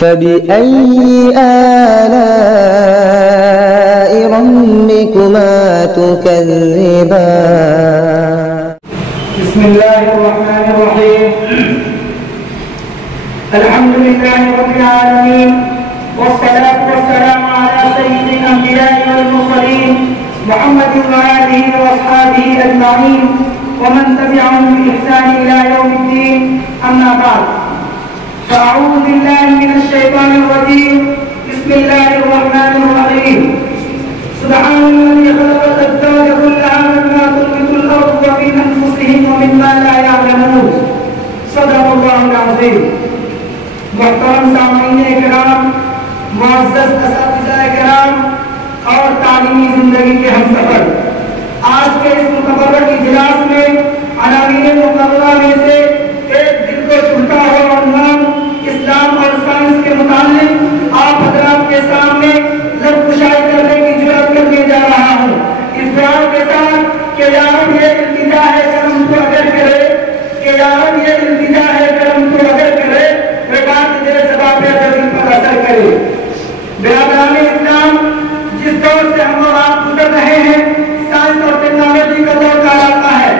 فبأي آلاء ربكما تكذبان بسم الله الرحمن الرحيم الحمد لله رب العالمين والصلاة والسلام على سيد الأنبياء والمرسلين محمد وآله وأصحابه أجمعين ومن تبعهم بإحسان إلى يوم الدين أما بعد فأعوذ بالله من الشيطان الرجيم بسم الله الرحمن الرحيم سبحان الذي خلق الأزواج كلها مما تنبت الأرض ومن أنفسهم ومما لا يعلمون صدق الله العظيم محترم سامعین کرام، معزز اساتذہ کرام اور تعلیمی زندگی کے ہم سفر، آج کے اس متبرک اجلاس میں عناوین مقررہ میں سے ایک دل کو چھوتا ہوا عنوان اسلام اور سائنس کے متعلق آپ حضرات کے سامنے لب کشائی کرنے کی جرات کرنے جا رہا ہوں، اس دعا کے ساتھ کہ یا رب یہ التجا ہے کرم تو اگر کرے، کہ یا رب یہ التجا ہے کرم تو اگر کرے، اثر کرے۔ برادران اسلام، جس دور سے ہم اور آپ گزر رہے ہیں سائنس اور ٹیکنالوجی کا دور کہلاتا ہے۔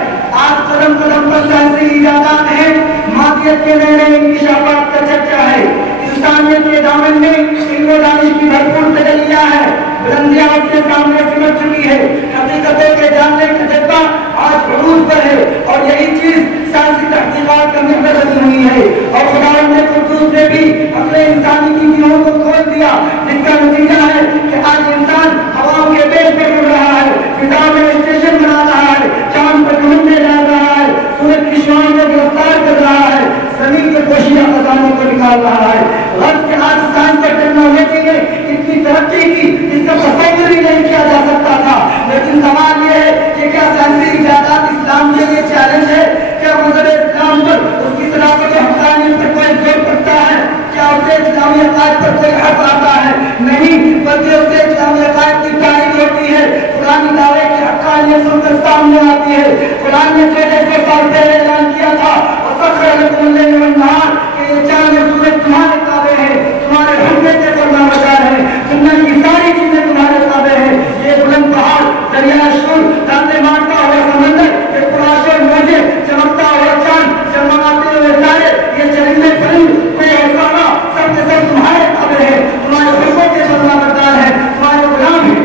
آج قدم قدم پر سائنسی ایجادات ہیں، مادیت کے نئے نئے انکشافات کا چرچا ہے، انسانیت کے دامن میں علم و دانش کی بھرپور تجلیہ ہے، بلندیاں اس کے سامنے سمجھ چکی ہے، حقیقتوں کے جاننے کا جذبہ آج عروج پر ہے، اور یہی چیز سائنسی تحقیقات کا محور بنی ہوئی ہے، اور خدا نے قدوس نے بھی اپنے انسانی کی گروہوں کو کھول دیا، جس کا نتیجہ ہے کہ آج انسان ہواؤں کے بیڑ پہ اڑ رہا ہے، فضا میں اسٹیشن بنا رہا ہے، چاند پر گھومنے جا رہا ہے، سورج کی شعاعوں کو گرفتار کر رہا ہے، زمین کے پوشیدہ خزانوں کو نکال رہا ہے۔ غرض کہ آج سائنس اور ٹیکنالوجی نے اتنی ترقی کی جس کا تصور ہی نہیں کیا جا سکتا تھا، لیکن سوال یہ ہے کہ کیا سائنسی ایجادات اسلام کے لیے چیلنج ہے؟ کیا مذہب اسلام پر اس کی صداقت و حقانیت پر کوئی زور پڑتا ہے؟ کیا اسے اسلامی عقائد پر کوئی حق آتا ہے؟ نہیں، بلکہ اسے اسلامی عقائد کی تائید ہوتی ہے، قرآن دعوے کی حقانیت سن کر سامنے آتی ہے۔ قرآن نے 1400 سال پہلے اعلان کیا تھا وَسَخَّرَ لَكُمُ اللَّيْلَ وَالنَّهَارَ کہ یہ چاند اور سورج تمہارے تابع ہیں، تمہارے حکم کے فرمانبردار ہیں، سنت کی ساری چیزیں تمہارے تابع ہیں۔ یہ بلند پہاڑ، دریا شور، تانے مارتا ہوا سمندر، یہ پراش اور موجے، چمکتا ہوا چاند، چمکاتے ہوئے تارے، یہ چرندے پرند، کوئی افسانہ، سب کے سب تمہارے تابع ہیں، تمہارے حکموں کے فرمانبردار ہیں، تمہارے غلام ہیں۔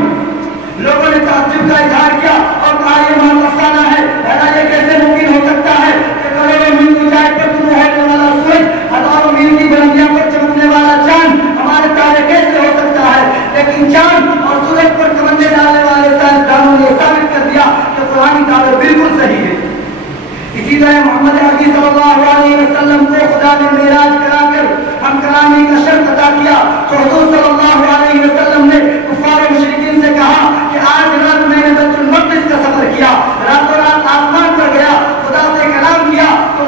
لوگوں نے تعجب کا اظہار کیا اور کہا یہ محض افسانہ ہے، بھلا یہ کیسے ممکن ہو سکتا ہے کہ کروڑوں میل اونچائی پر طلوع ہونے والا سورج، ہزاروں میل کی بلندیاں پر چمکنے والا چاند ہمارے تابع کیسے ہو سکتا ہے؟ لیکن چاند اور سورج پر تمنے ڈالنے والے سائنسدانوں نے ثابت کر دیا کہ قرآن دعوے بالکل صحیح ہے۔ اسی طرح محمد عربی صلی اللہ علیہ وسلم کو خدا نے معراج کرا کر ہم کلامی کا شرط عطا کیا تو حضور صلی اللہ علیہ وسلم نے کفار و مشرکین سے کہا کہ آج رات میں نے بیت المقدس کا سفر کیا، راتوں رات آسمان پر گیا، خدا سے کلام کیا، تو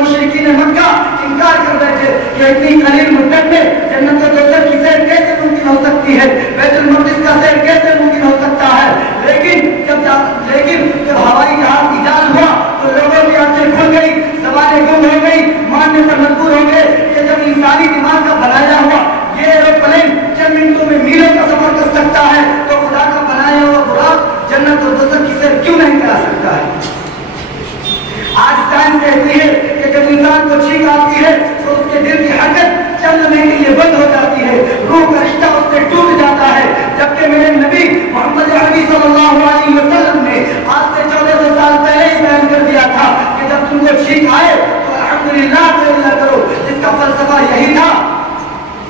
مشرکین مکہ انکار کر بیٹھے کہ اتنی قلیل مدت میں جنت و دوزخ کی سیر کیسے ممکن ہو سکتی ہے، بیت المقدس کا سیر کیسے ممکن ہو سکتا ہے؟ لیکن جب ہوائی جہاز ایجاد ہوا تو لوگوں کی آنکھیں کھل گئی، زبانیں گم ہو گئی، ماننے پر مجبور ہو گئے کہ جب انسانی دماغ کا بنایا ہوا یہ ایروپلین چند منٹوں میں میلوں کا سفر کر سکتا ہے تو خدا کا بنایا ہوا براق جنت اور دوزخ کی سیر کیوں نہیں کرا سکتا ہے؟ آج سائنس کہتی ہے کہ جب انسان کو چھینک آتی ہے تو اس کے دل کی حرکت چلنے کے لیے بند ہو جاتی ہے، روح کا رشتہ اس سے ٹوٹ جاتا ہے، جبکہ میرے نبی محمد عربی صلی اللہ علیہ وسلم نے آج سے 1400 سال پہلے ہی بیان کر دیا تھا کہ جب تم کو چھینک آئے تو الحمدللہ کرو، جس کا فلسفہ یہی تھا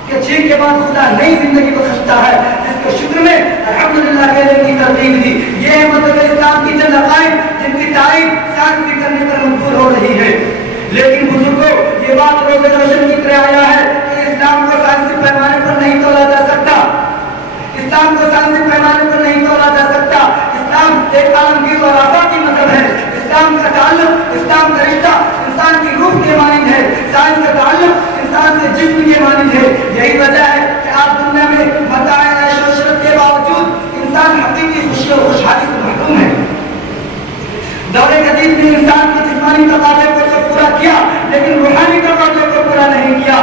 کہ چھینک کے بعد خدا نئی زندگی بخشتا ہے، جس کے شکر میں الحمدللہ کہنے کی ترغیب دی۔ یہ مذہب اسلام کی چند عقائد جن کی تائید سائنس بھی کرنے پر مجبور ہو رہی ہے، لیکن بزرگوں یہ بات روشن کی طرح آیا ہے کہ اسلام کو سائنسی پیمانے پر نہیں تولا جا سکتا، اسلام کو سائنسی پیمانے پر نہیں تولا جا سکتا۔ اسلام ایک عالمگیر اور آفاقی مذہب ہے، اسلام کا تعلق، اسلام کا رشتہ انسان کی روح کے مانند ہے، سائنس کا تعلق انسان سے جسم کے مانند ہے۔ یہی وجہ ہے کہ آپ دنیا میں متاع عیش و عشرت کے باوجود انسان حقیقی خوشی اور خوشحالی سے محروم ہے۔ دور جدید میں انسان کی جسمانی تقاضے کو تو پورا کیا لیکن روحانی تقاضے کو پورا نہیں کیا۔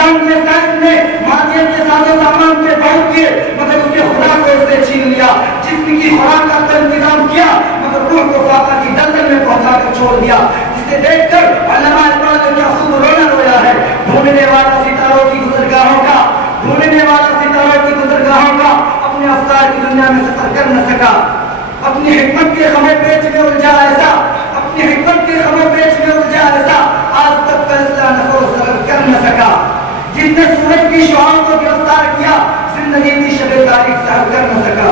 انسان کے سائنس نے مادیت کے سازو سامان پہ بہت کیے مگر اس کے خدا کو اس سے چھین لیا. جسم کی خوراک کا تو انتظام کیا مگر روح کو فاقہ کی دلدل میں پہنچا کر چھوڑ دیا. جسے دیکھ کر علماء اقبال نے کیا خوب رونا رویا ہے. ڈھونڈنے والا ستاروں کی گزرگاہوں کا اپنے افکار کی دنیا میں سفر کر نہ سکا. اپنی حکمت کے خمے پیچ میں الجھا ایسا آج تک فیصلہ نفع و سبب کر نہ سکا. جس نے سورج کی شعاعوں کو گرفتار کیا زندگی کی شب تاریخ صاحب کر نہ سکا.